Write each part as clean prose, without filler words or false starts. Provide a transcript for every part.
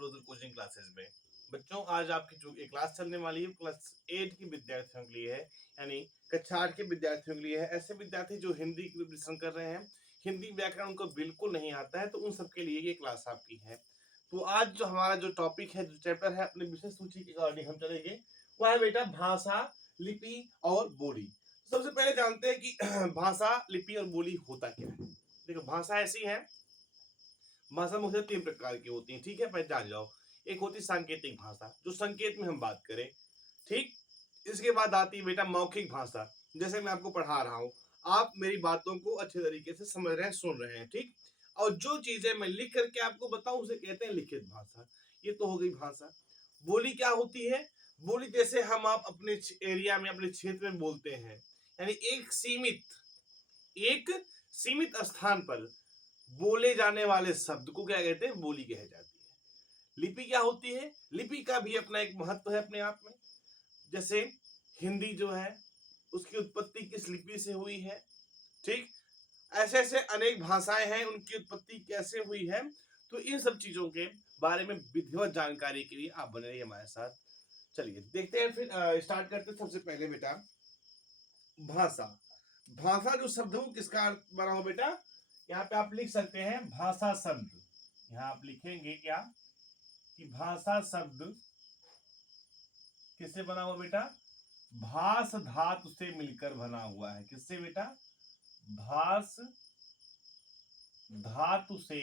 रोज coaching classes में। बच्चों, आज आपकी जो ये क्लास चलने वाली है क्लास 8 की विद्यार्थियों के लिए है, यानी कक्षा 8 के विद्यार्थियों के लिए है। ऐसे विद्यार्थी जो हिंदी की प्रिपरेशन कर रहे हैं, हिंदी व्याकरण उनको बिल्कुल नहीं आता है, तो उन सबके लिए ये क्लास आपकी है। तो आज जो हमारा जो टॉपिक है, जो चैप्टर है, अपने विषय सूची के अकॉर्डिंग हम चलेंगे। वो है बेटा भाषा, लिपि और बोली। सबसे पहले जानते हैं कि भाषा, लिपि और बोली होता क्या है। देखो, भाषा ऐसी है, भाषा मुख्यतः 3 प्रकार की होती है, ठीक है, पहचान जाओ। एक होती है सांकेतिक भाषा, जो संकेत में हम बात करें, ठीक। इसके बाद आती है बेटा मौखिक भाषा, जैसे मैं आपको पढ़ा रहा हूँ, आप मेरी बातों को अच्छे तरीके से समझ रहे हैं, सुन रहे हैं, ठीक। और जो चीजें मैं लिख करके आपको बताऊं उसे कहते हैं लिखित भाषा। ये तो हो गई भाषा। बोली क्या होती है? बोली जैसे हम आप अपने एरिया में, अपने क्षेत्र में बोलते हैं, यानी एक सीमित स्थान पर बोले जाने वाले शब्द को क्या कहते हैं? बोली कह जाती है। लिपि क्या होती है? लिपि का भी अपना एक महत्व है अपने आप में। जैसे हिंदी जो है, उसकी उत्पत्ति किस लिपि से हुई है, ठीक। ऐसे ऐसे अनेक भाषाएं हैं, उनकी उत्पत्ति कैसे हुई है। तो इन सब चीजों के बारे में विधिवत जानकारी के लिए आप बने रहिए हमारे साथ। चलिए देखते हैं, फिर स्टार्ट करते हैं। सबसे पहले बेटा भाषा। भाषा जो शब्द है वो किसका अर्थ बना हो बेटा? यहाँ पे आप लिख सकते हैं भाषा शब्द। यहाँ आप लिखेंगे क्या कि भाषा शब्द किससे बना हुआ बेटा? भास धातु से मिलकर बना हुआ है। किससे बेटा? भास धातु से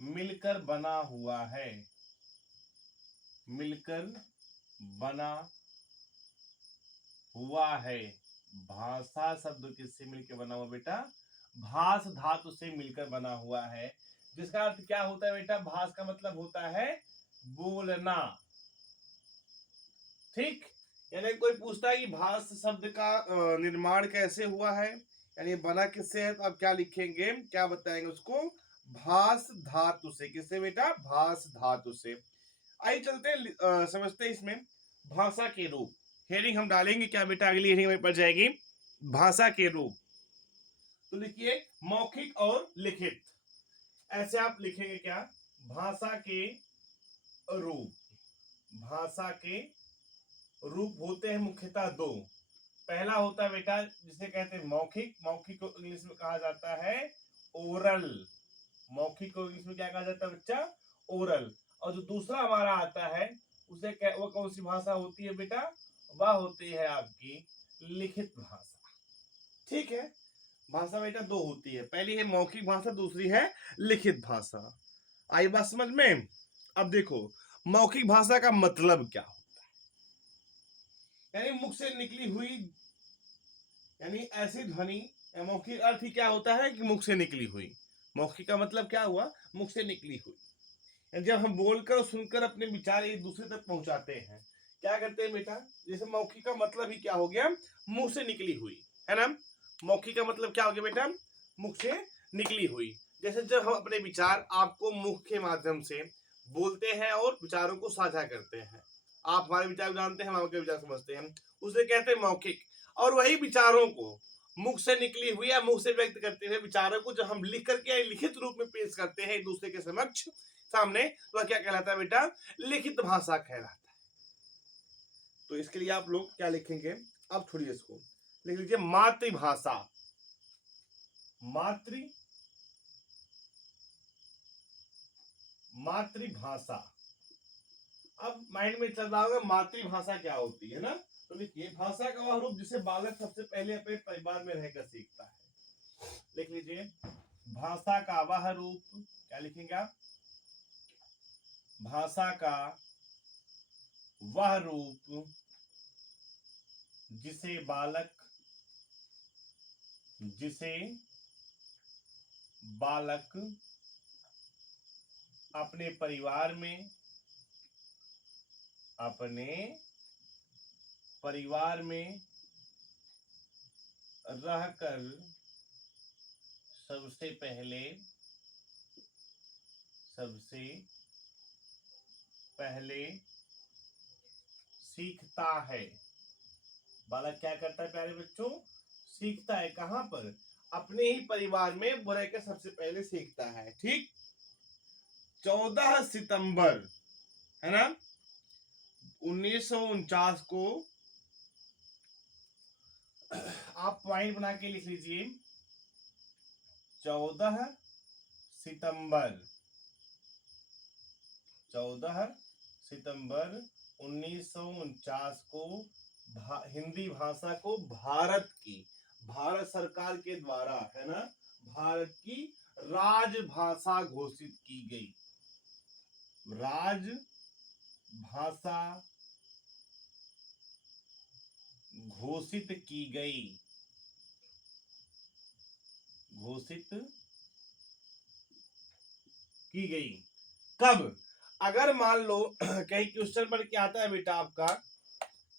मिलकर बना हुआ है। मिलकर बना हुआ है। भाषा शब्द किससे मिलकर बना हुआ बेटा? भास धातु से मिलकर बना हुआ है, जिसका अर्थ क्या होता है बेटा? भास का मतलब होता है बोलना, ठीक। यानी कोई पूछता है कि भास शब्द का निर्माण कैसे हुआ है, यानी बना किससे है, तो आप क्या लिखेंगे, क्या बताएंगे उसको? भास धातु से। किससे बेटा? भास धातु से। आइए चलते हैं, समझते हैं इसमें भाषा के रूप। हेडिंग हम डालेंगे क्या बेटा? अगली हेडिंग में पड़ जाएगी भाषा के रूप। तो लिखिए मौखिक और लिखित। ऐसे आप लिखेंगे क्या? भाषा के रूप। भाषा के रूप होते हैं मुख्यतः दो। पहला होता है बेटा जिसे कहते हैं मौखिक। मौखिक को इंग्लिश में कहा जाता है ओरल। मौखिक को इंग्लिश में क्या कहा जाता है बच्चा? ओरल। और जो दूसरा हमारा आता है उसे वो कौन सी भाषा होती है बेटा? वह होती है आपकी लिखित भाषा, ठीक है। भाषा बेटा दो होती है, पहली है मौखिक भाषा, दूसरी है लिखित भाषा। आई बात समझ में? अब देखो मौखिक भाषा का मतलब क्या होता है, यानी मुख से निकली हुई, यानी ऐसी ध्वनि। मौखिक अर्थ ही क्या होता है कि मुख से निकली हुई। मौखिक का मतलब क्या हुआ? मुख से निकली हुई। जब हम बोलकर और सुनकर अपने विचार एक दूसरे तक पहुंचाते हैं, क्या करते हैं बेटा? जैसे मौखिक का मतलब ही क्या हो गया? मुंह से निकली हुई, है ना। मौखिक का मतलब क्या हो गया बेटा? मुख से निकली हुई। जैसे जब हम अपने विचार आपको मुख के माध्यम से बोलते हैं और विचारों को साझा करते हैं, आप हमारे विचार जानते हैं, हम आपके विचार समझते हैं, उसे कहते हैं मौखिक। और वही विचारों को मुख से निकली हुई या मुख से व्यक्त करते हुए विचारों को जब हम लिख करके लिखित रूप में पेश करते हैं एक दूसरे के समक्ष सामने, तो क्या कहलाता है बेटा? लिखित भाषा कहलाता है। तो इसके लिए आप लोग क्या लिखेंगे? अब छोड़िए इसको, लिख लीजिए मातृभाषा। मातृभाषा। अब माइंड में चल रहा होगा मातृभाषा क्या होती है ना। तो देखिए भाषा का वह रूप जिसे बालक सबसे पहले अपने परिवार में रहकर सीखता है। लिख लीजिए भाषा का वह रूप, क्या लिखेंगे आप? भाषा का वह रूप जिसे बालक अपने परिवार में रहकर सबसे पहले सीखता है। बालक क्या करता है प्यारे बच्चों? सीखता है। कहां पर? अपने ही परिवार में वो रहकर सबसे पहले सीखता है, ठीक। 14 सितंबर, है ना, 1949 को आप पॉइंट बना के लिख लीजिए। 14 सितंबर 14 सितंबर 1949 को हिंदी भाषा को भारत सरकार के द्वारा, है ना, भारत की राजभाषा घोषित की गई। राजभाषा घोषित की गई। कब? अगर मान लो कहीं क्वेश्चन पर क्या आता है बेटा, आपका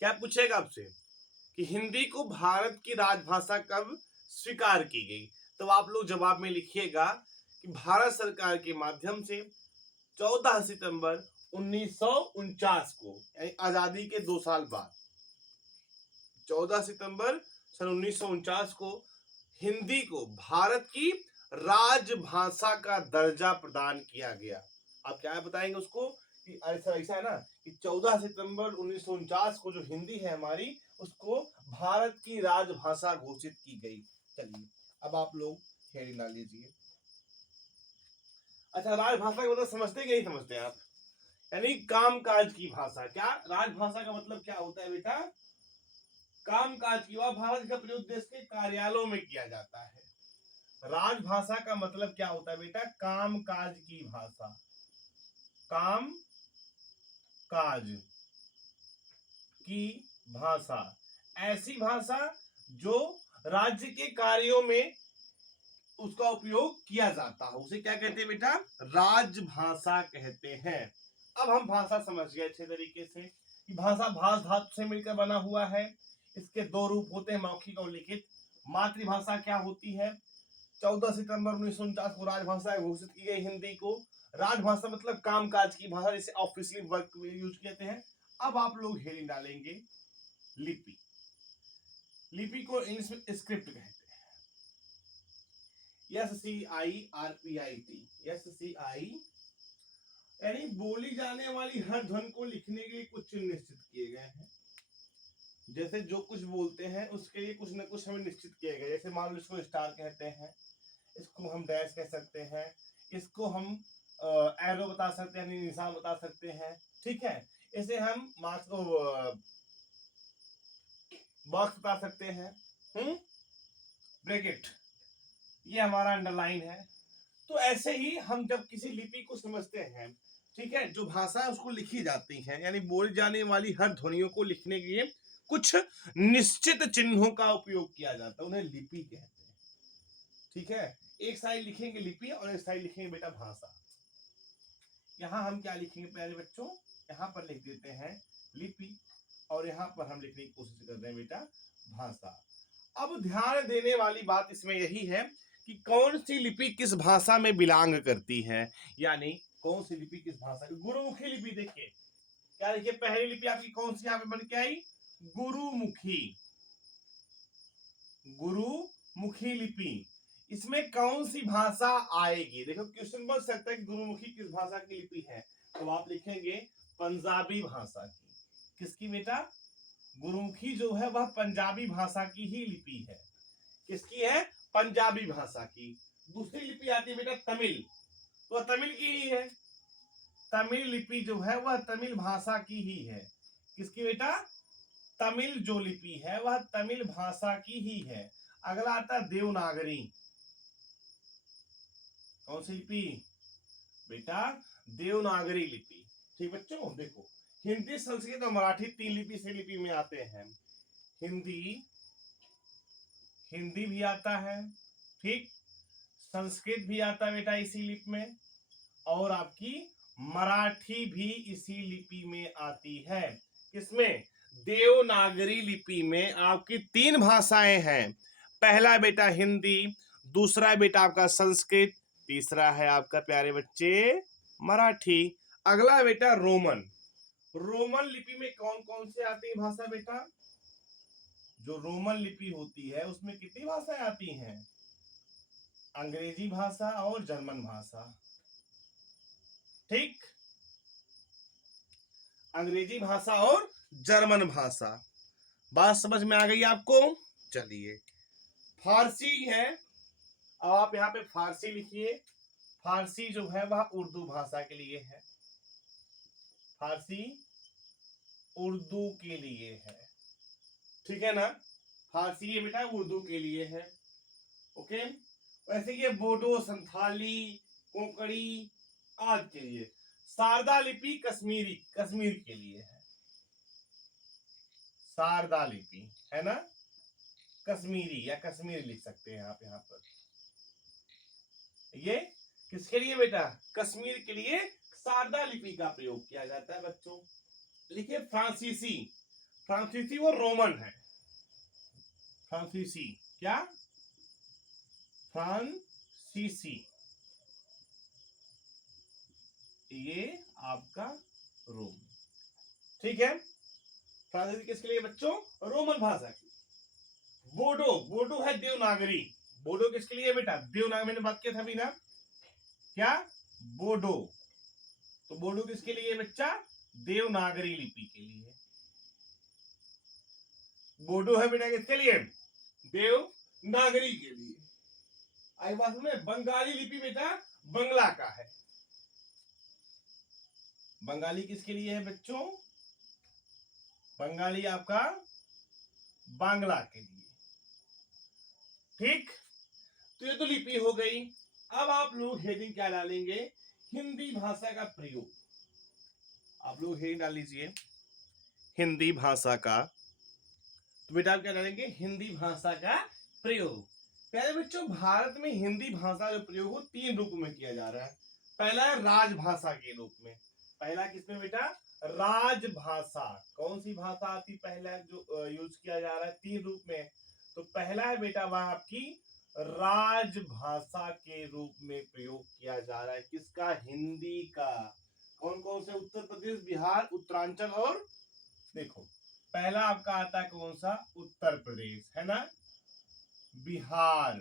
क्या पूछेगा आपसे कि हिंदी को भारत की राजभाषा कब स्वीकार की गई, तो आप लोग जवाब में लिखिएगा कि भारत सरकार के माध्यम से 14 सितंबर 1949 को, यानी आजादी के 2 साल बाद, 14 सितंबर सन 1949 को हिंदी को भारत की राजभाषा का दर्जा प्रदान किया गया। आप क्या बताएंगे उसको कि ऐसा है ना कि 14 सितंबर 1949 को जो हिंदी है हमारी, उसको भारत की राजभाषा घोषित की गई। चलिए अब आप लोग हेडिंग डाल लीजिए। अच्छा, राजभाषा का मतलब समझते कि नहीं समझते आप? यानी कामकाज की भाषा। क्या राजभाषा का मतलब क्या होता है बेटा? कामकाज की। वह भाषा का प्रयोग देश के कार्यालयों में किया जाता है। राजभाषा का मतलब क्या होता है बेटा? कामकाज की भाषा। काम काज की भाषा, ऐसी भाषा जो राज्य के कार्यों में उसका उपयोग किया जाता है, उसे क्या कहते हैं बेटा? राजभाषा कहते हैं। अब हम भाषा समझ गए अच्छे तरीके से कि भाषा भाष धातु से मिलकर बना हुआ है। इसके 2 रूप होते हैं, मौखिक और लिखित। मातृभाषा क्या होती है? 14 सितंबर 1949 को राजभाषा घोषित की गई हिंदी को। राजभाषा मतलब कामकाज की भाषा, जिसे ऑफिशियली वर्क में यूज कहते हैं। अब आप लोग हेडिंग डालेंगे लिपि। लिपि को इंग्लिश में स्क्रिप्ट कहते हैं। SCIRPIT, यानी बोली जाने वाली हर ध्वनि को लिखने के लिए कुछ चिन्ह निश्चित किए गए हैं। जैसे जो कुछ बोलते हैं उसके लिए कुछ न कुछ हमें निश्चित किए गए। जैसे मान लो इसको स्टार कहते हैं, इसको हम डैश कह सकते हैं, इसको हम एरो बता सकते हैं, निशान बता सकते हैं। ठीक है, इसे हम मार्क्स को बॉक्स बता सकते हैं, ब्रैकेट, ये हमारा अंडरलाइन है। तो ऐसे ही हम जब किसी लिपि को समझते हैं, ठीक है, जो भाषा उसको लिखी जाती है, यानी बोली जाने वाली हर ध्वनियों को लिखने के लिए कुछ निश्चित चिन्हों का उपयोग किया जाता है, उन्हें लिपि कहते हैं। ठीक है, एक साइड लिखेंगे लिपि और एक साइड लिखेंगे बेटा भाषा। यहां हम क्या लिखेंगे प्यारे बच्चों? यहां पर लिख देते हैं लिपि और यहां पर हम लिखने की कोशिश कर रहे हैं बेटा भाषा। अब ध्यान देने वाली बात इसमें यही है कि कौन सी लिपि किस भाषा में बिलोंग करती है, यानी कौन सी लिपि किस भाषा। गुरुमुखी लिपि देखिए, क्या देखिए, पहली लिपि आपकी कौन सी यहां पे बन के आई? गुरुमुखी। गुरुमुखी लिपि, इसमें कौन सी भाषा आएगी? देखो क्वेश्चन बन सकता है कि गुरुमुखी किस भाषा की लिपि है, तो आप लिखेंगे पंजाबी भाषा की। किसकी बेटा? गुरुमुखी जो है वह पंजाबी भाषा की ही लिपि है। किसकी है? पंजाबी भाषा की। दूसरी लिपि आती है बेटा तमिल, तो तमिल की ही है। तमिल लिपि जो है वह तमिल भाषा की ही है। किसकी बेटा? तमिल जो लिपि है वह तमिल भाषा की ही है। अगला आता है देवनागरी। कौन सी लिपि बेटा? देवनागरी लिपि। ठीक बच्चों, देखो हिंदी, संस्कृत और मराठी 3 लिपि से लिपि में आते हैं। हिंदी भी आता है, ठीक, संस्कृत भी आता है बेटा इसी लिपि में, और आपकी मराठी भी इसी लिपि में आती है। किसमें? देवनागरी लिपि में आपकी 3 भाषाएं हैं। पहला बेटा हिंदी, दूसरा बेटा आपका संस्कृत, तीसरा है आपका प्यारे बच्चे मराठी। अगला बेटा रोमन। रोमन लिपि में कौन कौन से आती है भाषा बेटा? जो रोमन लिपि होती है उसमें कितनी भाषाएं आती हैं? अंग्रेजी भाषा और जर्मन भाषा। ठीक, अंग्रेजी भाषा और जर्मन भाषा। बात समझ में आ गई आपको? चलिए, फारसी है। अब आप यहाँ पे फारसी लिखिए। फारसी जो है वह उर्दू भाषा के लिए है। फारसी उर्दू के लिए है, ठीक है ना। फारसी ये बेटा उर्दू के लिए है। ओके, वैसे ये बोडो, संथाली, कोंकणी आदि के लिए। शारदा लिपि कश्मीरी, कश्मीर के लिए है। शारदा लिपि है ना, कश्मीरी या कश्मीर लिख सकते हैं आप यहाँ पर। ये किसके लिए बेटा? कश्मीर के लिए शारदा लिपि का प्रयोग किया जाता है बच्चों। लिखिए फ्रांसीसी। फ्रांसीसी वो रोमन है। फ्रांसीसी क्या? फ्रांसीसी, ये आपका रोम, ठीक है। फ्रांसीसी किसके लिए बच्चों? रोमन भाषा की। बोडो, बोडो है देवनागरी। बोडो किसके लिए बेटा? देवनागरी, मैंने बात किया था अभी ना, क्या? बोडो। तो बोडो किसके लिए बच्चा? देवनागरी लिपि के लिए। बोडो है बेटा किसके लिए? देवनागरी के लिए। आई बात में। बंगाली लिपि बेटा बंगला का है। बंगाली किसके लिए है बच्चों? बंगाली आपका बांग्ला के लिए, ठीक। तो ये तो लिपि हो गई। अब आप लोग हेडिंग क्या डालेंगे? हिंदी भाषा का प्रयोग। आप लोग हेडिंग डाल लीजिए हिंदी भाषा का। तो बेटा आप क्या डालेंगे? हिंदी भाषा का प्रयोग। प्यारे बच्चों, भारत में हिंदी भाषा का प्रयोग हो 3 रूप में किया जा रहा है। पहला है राजभाषा के रूप में। पहला किसमें बेटा? राजभाषा। कौन सी भाषा आती पहला जो यूज किया जा रहा है 3 रूप में? तो पहला है बेटा वह आपकी राजभाषा के रूप में प्रयोग किया जा रहा है। किसका? हिंदी का। कौन कौन से? उत्तर प्रदेश, बिहार, उत्तरांचल और देखो पहला आपका आता है कौन सा? उत्तर प्रदेश है ना, बिहार।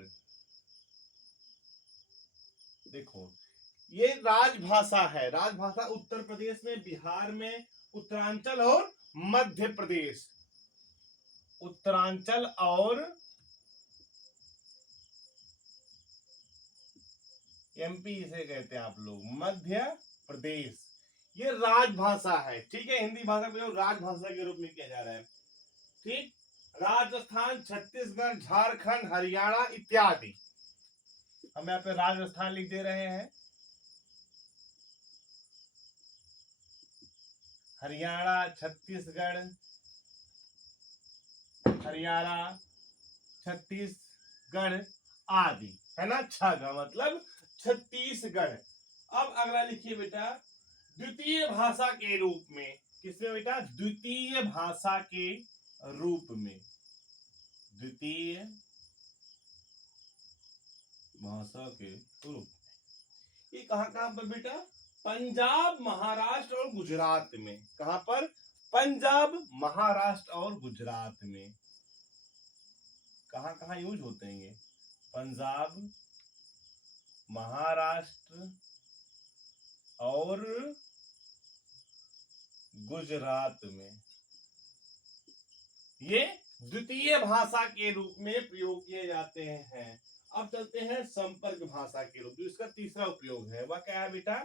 देखो ये राजभाषा है। राजभाषा उत्तर प्रदेश में, बिहार में, उत्तरांचल और मध्य प्रदेश। उत्तरांचल और एमपी इसे कहते हैं आप लोग, मध्य प्रदेश। ये राजभाषा है, ठीक है। हिंदी भाषा को राजभाषा के रूप में किया जा रहा है, ठीक। राजस्थान, छत्तीसगढ़, झारखंड, हरियाणा इत्यादि। हम यहाँ पे राजस्थान लिख दे रहे हैं, हरियाणा, छत्तीसगढ़, हरियाणा, छत्तीसगढ़ आदि, है ना। छ का मतलब छत्तीसगढ़। अब अगला लिखिए बेटा द्वितीय भाषा के रूप में। किसमें बेटा? द्वितीय भाषा के रूप में। द्वितीय भाषा के रूप में ये कहां कहां पर बेटा? पंजाब, महाराष्ट्र और गुजरात में। कहां पर? पंजाब, महाराष्ट्र और गुजरात में। कहां कहां यूज होते हैं ये? पंजाब, महाराष्ट्र और गुजरात में। ये द्वितीय भाषा के रूप में प्रयोग किए जाते हैं। अब चलते हैं संपर्क भाषा के रूप में। इसका तीसरा उपयोग है, वह क्या है बेटा?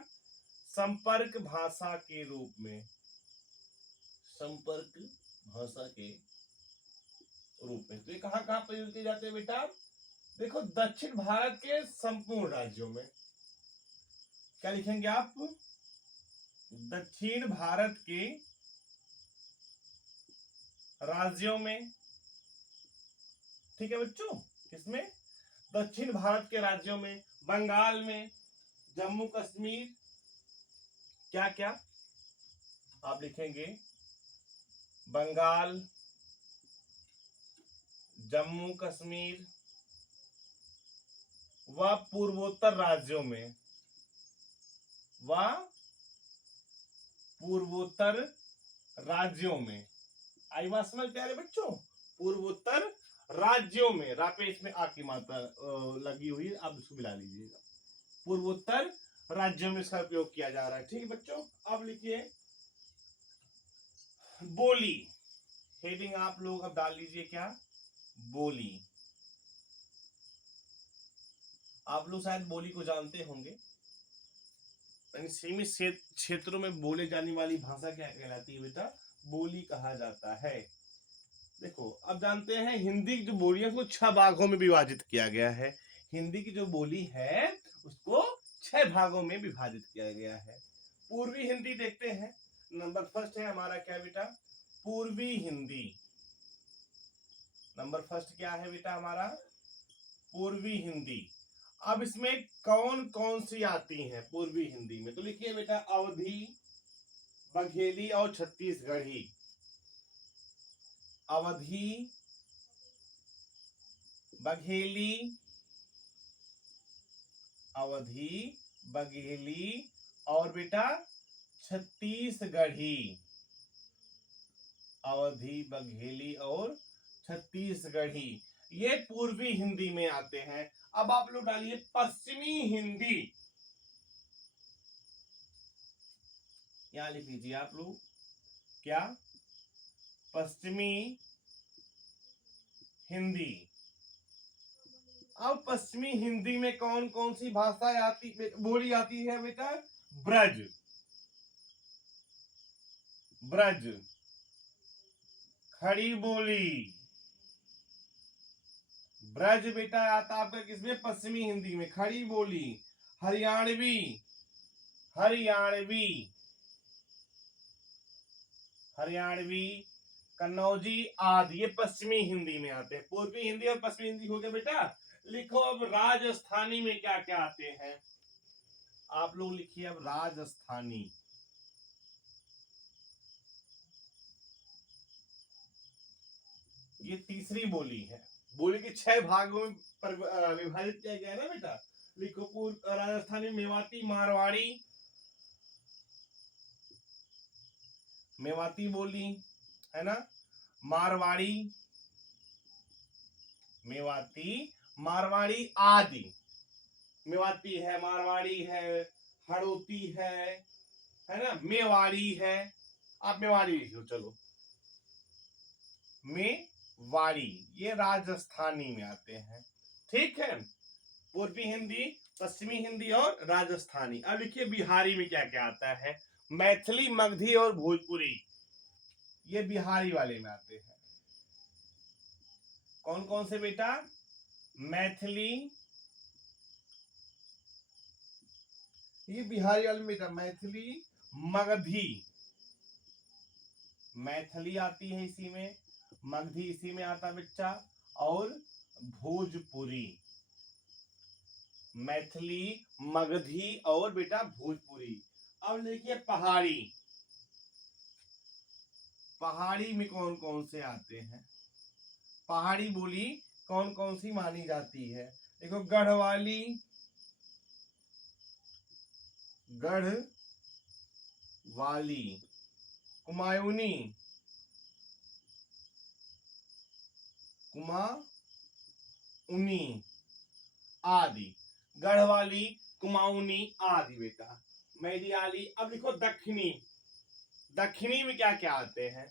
संपर्क भाषा के रूप में। संपर्क भाषा के रूप में। तो ये कहां कहां प्रयोग किए जाते हैं बेटा? देखो दक्षिण भारत के संपूर्ण राज्यों में। क्या लिखेंगे आप? दक्षिण भारत के राज्यों में, ठीक है बच्चों। किसमें? दक्षिण भारत के राज्यों में। बंगाल में, जम्मू कश्मीर, क्या क्या आप लिखेंगे? बंगाल, जम्मू कश्मीर व पूर्वोत्तर राज्यों में। व पूर्वोत्तर राज्यों में। आई बात समझ प्यारे बच्चों? पूर्वोत्तर राज्यों में। रापेश में आ की मात्रा लगी हुई है, आप इसको मिला लीजिएगा। पूर्वोत्तर राज्यों में इसका उपयोग किया जा रहा है। ठीक है बच्चों, अब लिखिए बोली। हेडिंग आप लोग अब डाल लीजिए क्या, बोली। आप लोग शायद बोली को जानते होंगे, सीमित क्षेत्रों में बोले जाने वाली भाषा क्या कहलाती है बेटा, बोली कहा जाता है। देखो अब जानते हैं हिंदी की जो बोली है उसको 6 भागों में विभाजित किया गया है। हिंदी की जो बोली है उसको 6 भागों में विभाजित किया गया है। पूर्वी हिंदी देखते हैं, नंबर फर्स्ट है हमारा क्या बेटा, पूर्वी हिंदी। नंबर फर्स्ट क्या है बेटा हमारा, पूर्वी हिंदी। अब इसमें कौन कौन सी आती हैं पूर्वी हिंदी में, तो लिखिए बेटा अवधी, बघेली और छत्तीसगढ़ी। अवधी, बघेली, अवधी, बघेली और बेटा छत्तीसगढ़ी। अवधी, बघेली और छत्तीसगढ़ी, ये पूर्वी हिंदी में आते हैं। अब आप लोग डालिए पश्चिमी हिंदी। यहां लिख लीजिए आप लोग क्या, पश्चिमी हिंदी। अब पश्चिमी हिंदी में कौन कौन सी भाषा आती, बोली आती है बेटा, ब्रज, ब्रज, खड़ी बोली। ब्रज बेटा आता आपका किसमें, पश्चिमी हिंदी में, खड़ी बोली। हरियाणवी, हरियाणवी, हरियाणवी, कन्नौजी आदि, ये पश्चिमी हिंदी में आते हैं। पूर्वी हिंदी और पश्चिमी हिंदी हो गया बेटा। लिखो अब राजस्थानी में क्या क्या आते हैं, आप लोग लिखिए अब राजस्थानी। ये तीसरी बोली है, बोली के 6 भागों में विभाजित किया गया है ना बेटा। लिखो पूर्व राजस्थानी, मेवाती, मारवाड़ी, मेवाती बोली है ना, मारवाड़ी, मेवाती, मारवाड़ी आदि। मेवाती है, मारवाड़ी है, हड़ौती है ना, मेवाड़ी है। आप मेवाड़ी लिख लो, चलो मेवाड़ी, ये राजस्थानी में आते हैं। ठीक है, पूर्वी हिंदी, पश्चिमी हिंदी और राजस्थानी। अब लिखिए बिहारी में क्या क्या आता है, मैथिली, मगधी और भोजपुरी, ये बिहारी वाले में आते हैं। कौन कौन से बेटा, मैथिली, ये बिहारी वाले में बेटा, मैथिली, मगधी, मैथिली आती है इसी में, मगधी इसी में आता बच्चा, और भोजपुरी। मैथिली, मगधी और बेटा भोजपुरी। अब देखिए पहाड़ी, पहाड़ी में कौन कौन से आते हैं, पहाड़ी बोली कौन कौन सी मानी जाती है। देखो गढ़वाली, गढ़वाली, कुमायूनी, कुमाऊनी आदि। गढ़वाली, कुमाऊनी आदि बेटा, मैदियाली। अब लिखो दक्षिणी, दक्षिणी में क्या क्या आते हैं,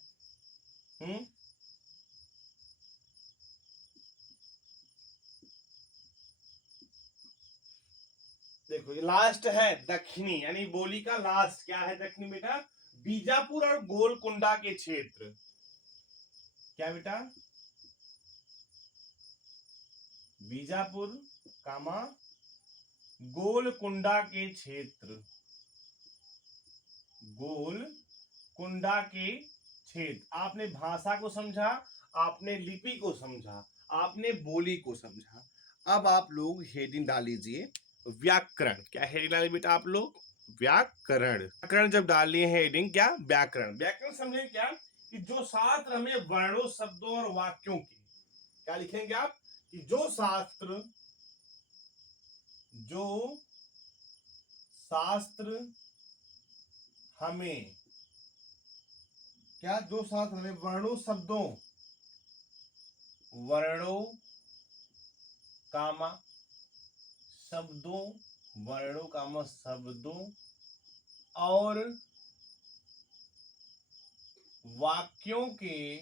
देखो ये लास्ट है दक्षिणी, यानी बोली का लास्ट क्या है दक्षिणी बेटा, बीजापुर और गोलकुंडा के क्षेत्र। क्या बेटा, बीजापुर कामा गोलकुंडा के क्षेत्र, गोलकुंडा के क्षेत्र। आपने भाषा को समझा, आपने लिपि को समझा, आपने बोली को समझा। अब आप लोग हेडिंग डाल लीजिए व्याकरण। क्या हेडिंग डालिए बेटा आप लोग, व्याकरण। व्याकरण जब डाल लिए हेडिंग क्या, व्याकरण। व्याकरण समझे क्या, कि जो शास्त्र हमें वर्णों, शब्दों और वाक्यों की, क्या लिखेंगे आप, कि जो शास्त्र, जो शास्त्र हमें क्या, जो शास्त्र हमें वर्णों, शब्दों, वर्णों कामा शब्दों वर्णों का मत शब्दों और वाक्यों के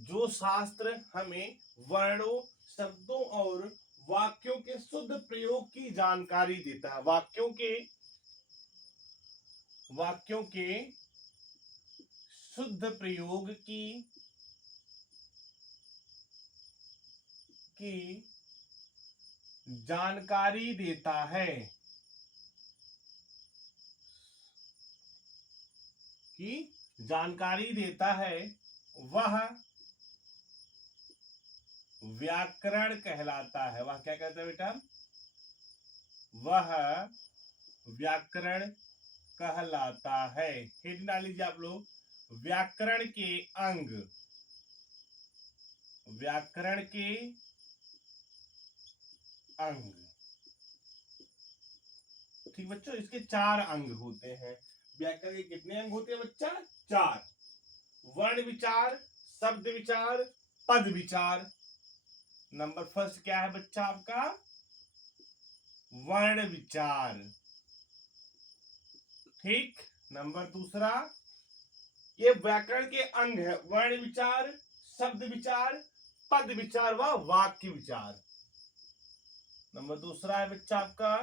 जो शास्त्र हमें वर्णों शब्दों और वाक्यों के शुद्ध प्रयोग की जानकारी देता है। वाक्यों के शुद्ध प्रयोग की जानकारी देता है वह व्याकरण कहलाता है। वह क्या कहता है बेटा? वह व्याकरण कहलाता है। हेड डाल लीजिए आप लोग, व्याकरण के अंग, व्याकरण के अंग। ठीक बच्चों, इसके 4 अंग होते हैं। व्याकरण के कितने अंग होते हैं बच्चा? 4। वर्ण विचार, शब्द विचार, पद विचार। नंबर फर्स्ट क्या है बच्चा आपका? वर्ण विचार। ठीक। नंबर दूसरा, ये व्याकरण के अंग है। वर्ण विचार, शब्द विचार, पद विचार व वाक्य विचार। नंबर दूसरा है बच्चा आपका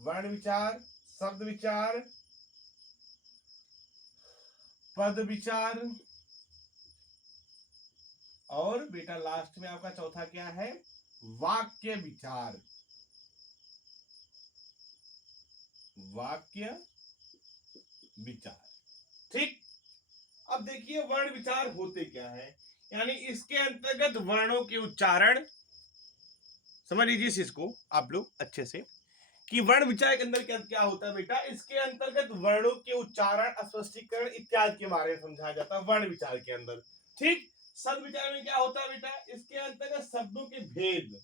वर्ण विचार, शब्द विचार, पद विचार, और बेटा लास्ट में आपका चौथा क्या है? वाक्य विचार। वाक्य विचार। ठीक। अब देखिए वर्ण विचार होते क्या है, यानी इसके अंतर्गत वर्णों के उच्चारण, समझ लीजिए इस चीज को आप लोग अच्छे से, कि वर्ण विचार के अंदर क्या क्या होता है बेटा? इसके अंतर्गत वर्णों के उच्चारण, स्पष्टीकरण इत्यादि के बारे में समझाया जाता है वर्ण विचार के अंदर। ठीक। शब्द विचार में क्या होता है बेटा? इसके अंतर्गत शब्दों के भेद,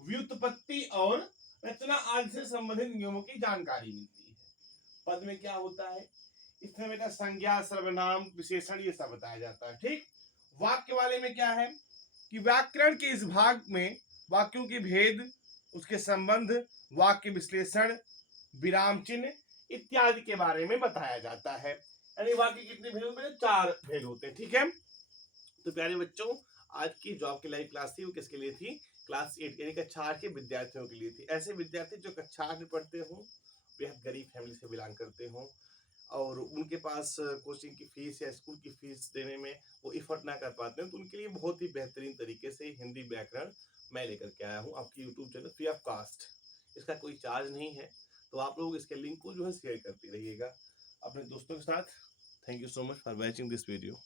व्युत्पत्ति और रचना आदि से संबंधित नियमों की जानकारी मिलती है। पद में क्या होता है? इसमें बेटा संज्ञा, सर्वनाम, विशेषण ये सब बताया जाता है। ठीक। वाक्य वाले में क्या है कि व्याकरण के इस भाग में वाक्यों के भेद, उसके संबंध, वाक्य विश्लेषण, विराम चिन्ह इत्यादि के बारे में बताया जाता है। यानी वाक्य कितने भेद होते हैं? 4 भेद होते हैं। ठीक है। तो प्यारे बच्चों, आज की जो आपकी लाइव क्लास थी वो किसके लिए थी? क्लास 8 यानी कक्षा 8 के विद्यार्थियों के लिए थी। ऐसे विद्यार्थी जो कक्षा 8 में पढ़ते हो, बेहद गरीब फैमिली से बिलोंग करते हो और उनके पास कोचिंग की फीस या स्कूल की फीस देने में वो इफर्ट ना कर पाते हैं, तो उनके लिए बहुत ही बेहतरीन तरीके से हिंदी व्याकरण मैं लेकर के आया हूँ आपकी YouTube channel free of cost. इसका कोई चार्ज नहीं है, तो आप लोग इसके लिंक को जो है शेयर करते रहिएगा अपने दोस्तों के साथ। Thank you so much for watching this video.